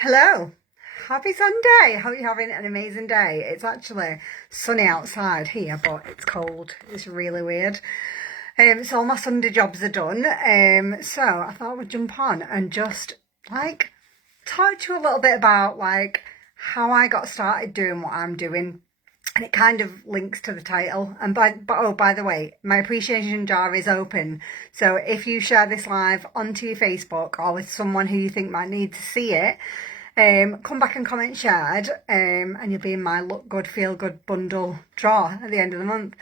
Hello. Happy Sunday. Hope you're having an amazing day. It's actually sunny outside here, but it's cold. It's really weird. So all my Sunday jobs are done. So I thought we'd jump on and just talk to you a little bit about how I got started doing what I'm doing. And it kind of links to the title. And by the way, my appreciation jar is open. So if you share this live onto your Facebook or with someone who you think might need to see it, come back and comment shared, and you'll be in my look good, feel good bundle draw at the end of the month.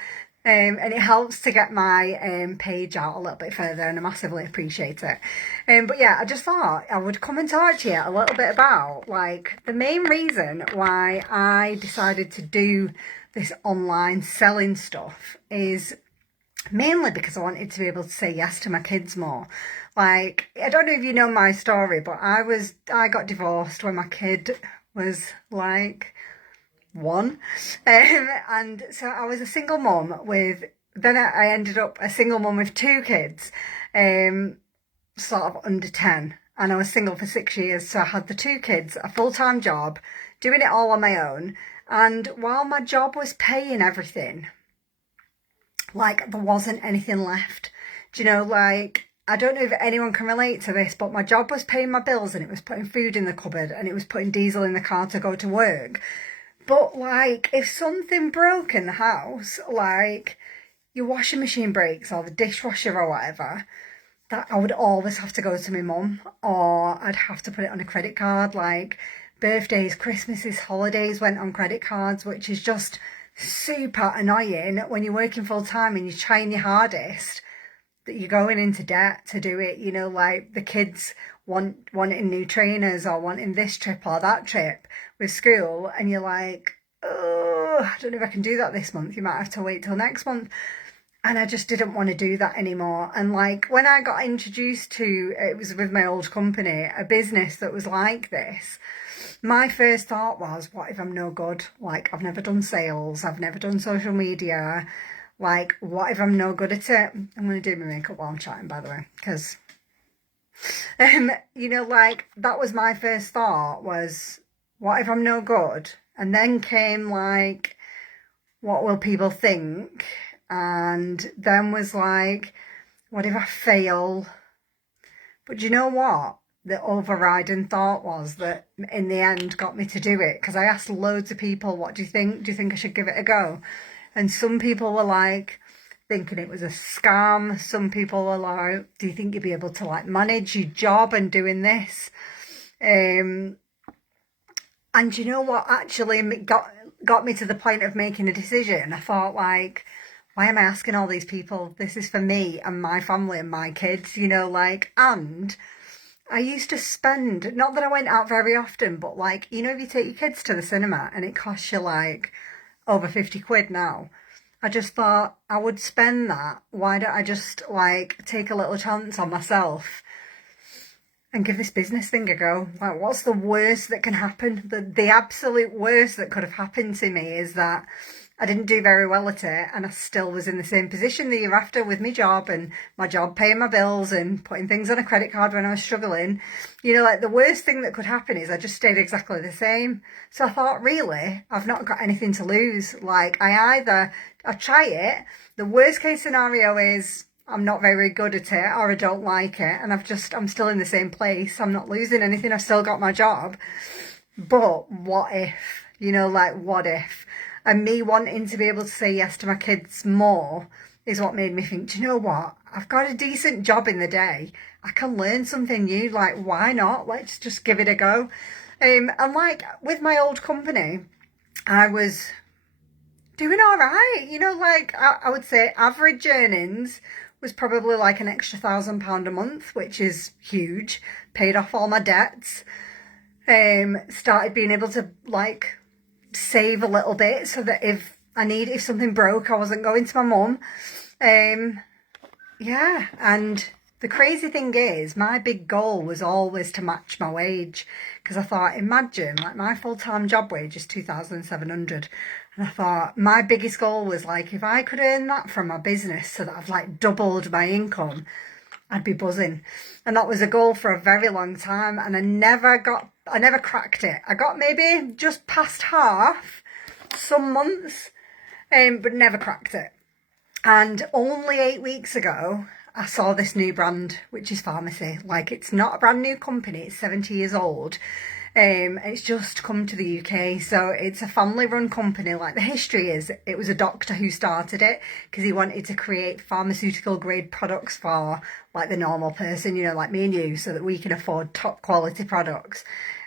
And it helps to get my page out a little bit further, and I massively appreciate it. But yeah, I just thought I would come and talk to you a little bit about the main reason why I decided to do this online selling stuff is mainly because I wanted to be able to say yes to my kids more. I don't know if you know my story, but I got divorced when my kid was one. And so I was a single mum then I ended up a single mum with two kids, sort of under 10. And I was single for 6 years. So I had the two kids, a full-time job, doing it all on my own. And while my job was paying everything, there wasn't anything left. Do you know, I don't know if anyone can relate to this, but my job was paying my bills and it was putting food in the cupboard and it was putting diesel in the car to go to work. But if something broke in the house, your washing machine breaks or the dishwasher or whatever, that I would always have to go to my mum, or I'd have to put it on a credit card. Birthdays, Christmases, holidays went on credit cards, which is just super annoying when you're working full time and you're trying your hardest that you're going into debt to do it. The kids wanting new trainers or wanting this trip or that trip with school, and you're oh, I don't know if I can do that this month. You might have to wait till next month. And I just didn't want to do that anymore. And when I got introduced to, it was with my old company, a business that was like this, my first thought was, what if I'm no good? I've never done sales, I've never done social media. What if I'm no good at it? I'm going to do my makeup while I'm chatting, by the way, because, that was my first thought was, what if I'm no good? And then came what will people think? And then was what if I fail? But you know what? The overriding thought was that in the end got me to do it, because I asked loads of people, what do you think? Do you think I should give it a go? And some people were thinking it was a scam. Some people were do you think you'd be able to manage your job and doing this? And you know what actually got me to the point of making a decision? I thought why am I asking all these people? This is for me and my family and my kids, and I used to spend, not that I went out very often, but if you take your kids to the cinema and it costs you over 50 quid now, I just thought I would spend that. Why don't I just take a little chance on myself and give this business thing a go? What's the worst that can happen? The absolute worst that could have happened to me is that I didn't do very well at it, and I still was in the same position the year after with my job, and my job paying my bills and putting things on a credit card when I was struggling. The worst thing that could happen is I just stayed exactly the same. So I thought, really, I've not got anything to lose. I try it. The worst case scenario is I'm not very good at it, or I don't like it, and I'm still in the same place. I'm not losing anything. I've still got my job. But what if? What if? And me wanting to be able to say yes to my kids more is what made me think, do you know what? I've got a decent job in the day. I can learn something new. Why not? Let's just give it a go. And with my old company, I was doing all right. I would say average earnings was probably an extra £1,000 a month, which is huge. Paid off all my debts. Started being able to save a little bit so that if something broke, I wasn't going to my mum. Yeah, and the crazy thing is, my big goal was always to match my wage, because I thought, imagine, my full-time job wage is 2,700, and I thought my biggest goal was if I could earn that from my business so that I've doubled my income, I'd be buzzing. And that was a goal for a very long time, and I never got I never cracked it. I got maybe just past half some months, but never cracked it. And only 8 weeks ago, I saw this new brand, which is Pharmacy. Like, it's not a brand new company, it's 70 years old. It's just come to the UK, so it's a family-run company. Like, the history is, it was a doctor who started it because he wanted to create pharmaceutical-grade products for, like, the normal person, you know, like me and you, so that we can afford top-quality products.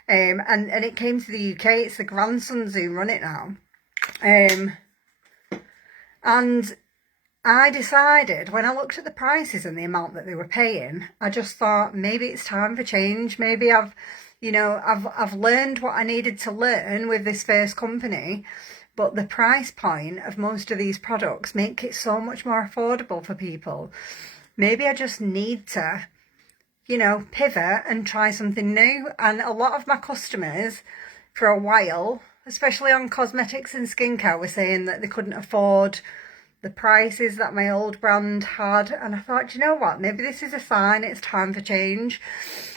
And it came to the UK. It's the grandsons who run it now. And I decided, when I looked at the prices and the amount that they were paying, I just thought maybe it's time for change. Maybe I've learned what I needed to learn with this first company, but the price point of most of these products make it so much more affordable for people. Maybe I just need to, pivot and try something new. And a lot of my customers, for a while, especially on cosmetics and skincare, were saying that they couldn't afford the prices that my old brand had. And I thought, you know what, maybe this is a sign it's time for change.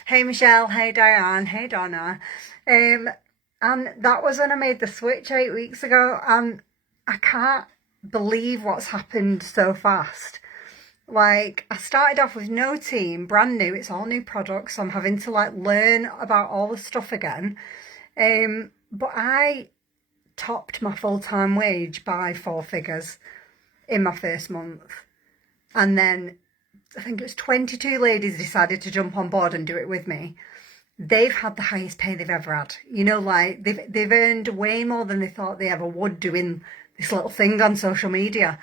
Hey Michelle, hey Diane, hey Donna. And that was when I made the switch 8 weeks ago, and I can't believe what's happened so fast. Like, I started off with no team, brand new, it's all new products, so I'm having to like learn about all the stuff again. But I topped my full-time wage by 4 figures in my first month. And then I think it was 22 ladies decided to jump on board and do it with me. They've had the highest pay they've ever had. You know, like they've earned way more than they thought they ever would doing this little thing on social media.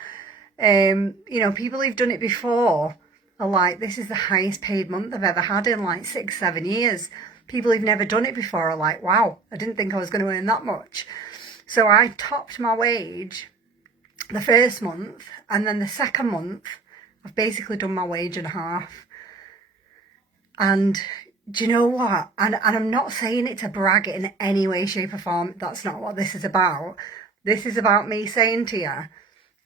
People who've done it before are like, this is the highest paid month I've ever had in like 6-7 years. People who've never done it before are like, wow, I didn't think I was going to earn that much. So I topped my wage the first month, and then the second month I've basically done my wage in half. And do you know what? And I'm not saying it to brag in any way, shape or form. That's not what this is about. This is about me saying to you,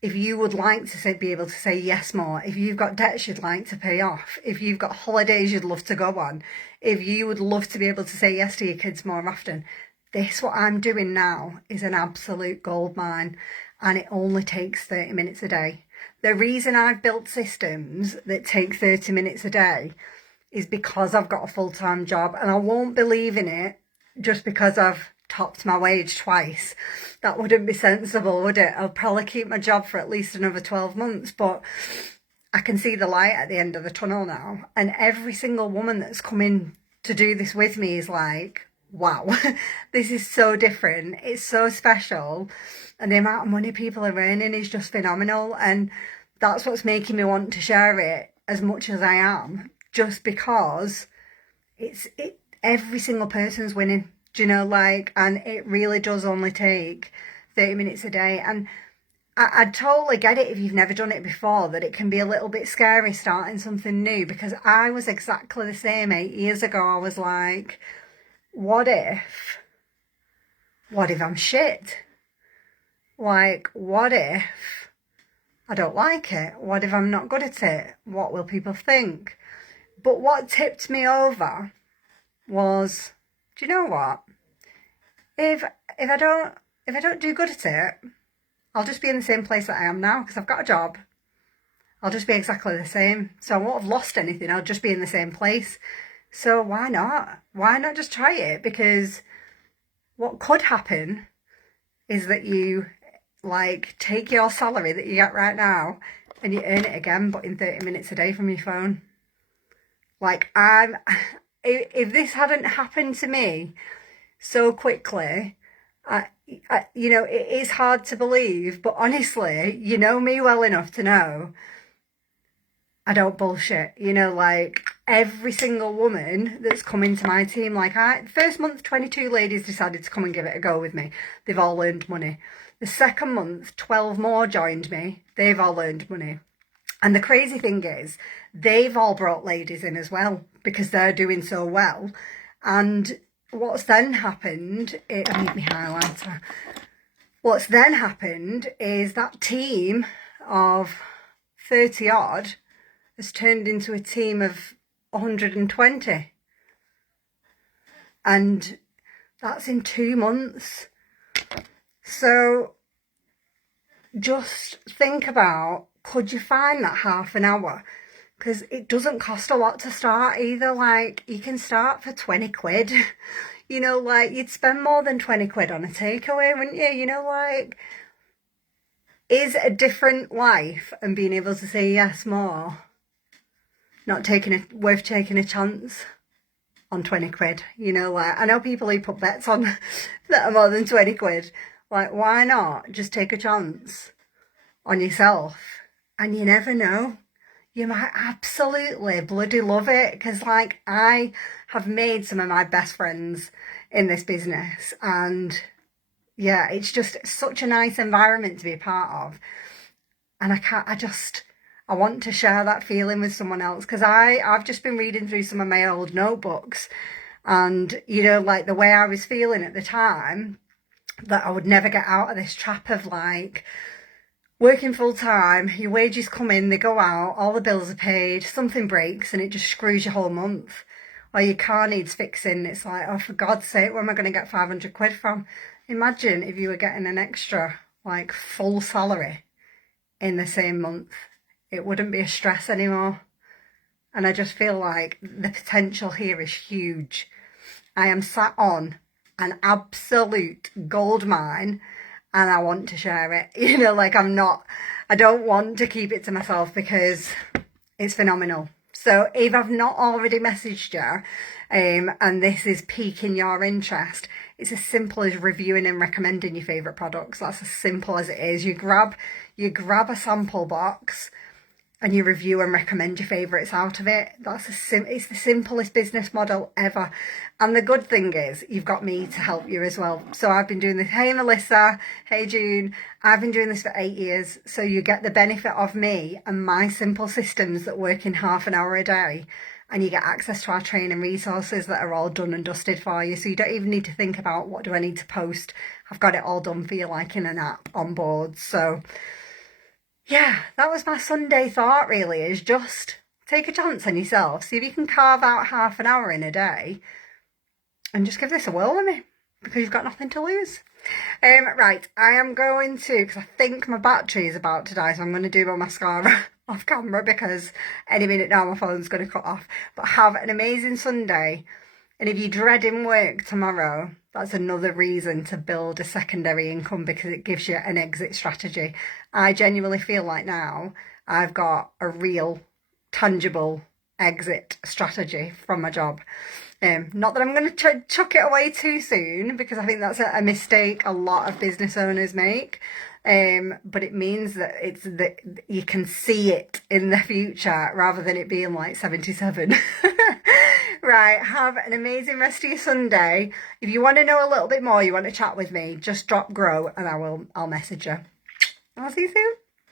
if you would like to be able to say yes more, if you've got debts you'd like to pay off, if you've got holidays you'd love to go on, if you would love to be able to say yes to your kids more often, this, what I'm doing now, is an absolute goldmine. And it only takes 30 minutes a day. The reason I've built systems that take 30 minutes a day is because I've got a full-time job, and I won't believe in it just because I've topped my wage twice. That wouldn't be sensible, would it? I'll probably keep my job for at least another 12 months, but I can see the light at the end of the tunnel now. And every single woman that's come in to do this with me is like, wow, this is so different. It's so special. And the amount of money people are earning is just phenomenal. And that's what's making me want to share it as much as I am, just because every single person's winning, do you know, like, and it really does only take 30 minutes a day. And I totally get it if you've never done it before, that it can be a little bit scary starting something new, because I was exactly the same 8 years ago. I was like, what if I'm shit? Like, what if I don't like it? What if I'm not good at it? What will people think? But what tipped me over was, do you know what? If I don't do good at it, I'll just be in the same place that I am now, because I've got a job. I'll just be exactly the same. So I won't have lost anything. I'll just be in the same place. So why not? Why not just try it? Because what could happen is that you like take your salary that you get right now and you earn it again, but in 30 minutes a day from your phone. Like, if this hadn't happened to me so quickly, it is hard to believe, but honestly, you know me well enough to know I don't bullshit. Like, every single woman that's come into my team, like, first month, 22 ladies decided to come and give it a go with me. They've all earned money. The second month, 12 more joined me. They've all earned money. And the crazy thing is, they've all brought ladies in as well, because they're doing so well. And what's then happened, I need my highlighter. What's then happened is that team of 30 odd has turned into a team of 120. And That's in 2 months. So just think about, could you find that half an hour? Because it doesn't cost a lot to start either. Like, you can start for 20 quid. You know, like, you'd spend more than 20 quid on a takeaway, wouldn't you? You know, like, is a different life and being able to say yes more not worth taking a chance on 20 quid? You know, like, I know people who put bets on that are more than 20 quid. Like, why not just take a chance on yourself? And you never know. You might absolutely bloody love it, because like, I have made some of my best friends in this business, and yeah, it's just such a nice environment to be a part of. And I want to share that feeling with someone else, because I've just been reading through some of my old notebooks, and you know, like the way I was feeling at the time, that I would never get out of this trap of like, working full time, your wages come in, they go out, all the bills are paid, something breaks and it just screws your whole month. Or your car needs fixing, it's like, oh, for God's sake, where am I going to get 500 quid from? Imagine if you were getting an extra, like, full salary in the same month. It wouldn't be a stress anymore. And I just feel like the potential here is huge. I am sat on an absolute gold mine, and I want to share it. You know, like, I don't want to keep it to myself, because it's phenomenal. So if I've not already messaged you, and this is piquing your interest, it's as simple as reviewing and recommending your favourite products. That's as simple as it is. You grab a sample box and you review and recommend your favourites out of it. It's the simplest business model ever. And the good thing is, you've got me to help you as well. So I've been doing this. Hey Melissa, hey June. I've been doing this for 8 years. So you get the benefit of me and my simple systems that work in half an hour a day. And you get access to our training resources that are all done and dusted for you. So you don't even need to think about, what do I need to post? I've got it all done for you, like in an app on board. So yeah, that was my Sunday thought, really, is just take a chance on yourself. See if you can carve out half an hour in a day and just give this a whirl with me, because you've got nothing to lose. Right, I am going to, because I think my battery is about to die, so I'm going to do my mascara off camera, because any minute now my phone's going to cut off. But have an amazing Sunday. And if you're dreading work tomorrow, that's another reason to build a secondary income, because it gives you an exit strategy. I genuinely feel like now I've got a real, tangible exit strategy from my job. Not that I'm going to chuck it away too soon, because I think that's a mistake a lot of business owners make. But it means that you can see it in the future, rather than it being like 77. Right, have an amazing rest of your Sunday. If you want to know a little bit more, you want to chat with me, just drop grow and I'll message you. I'll see you soon.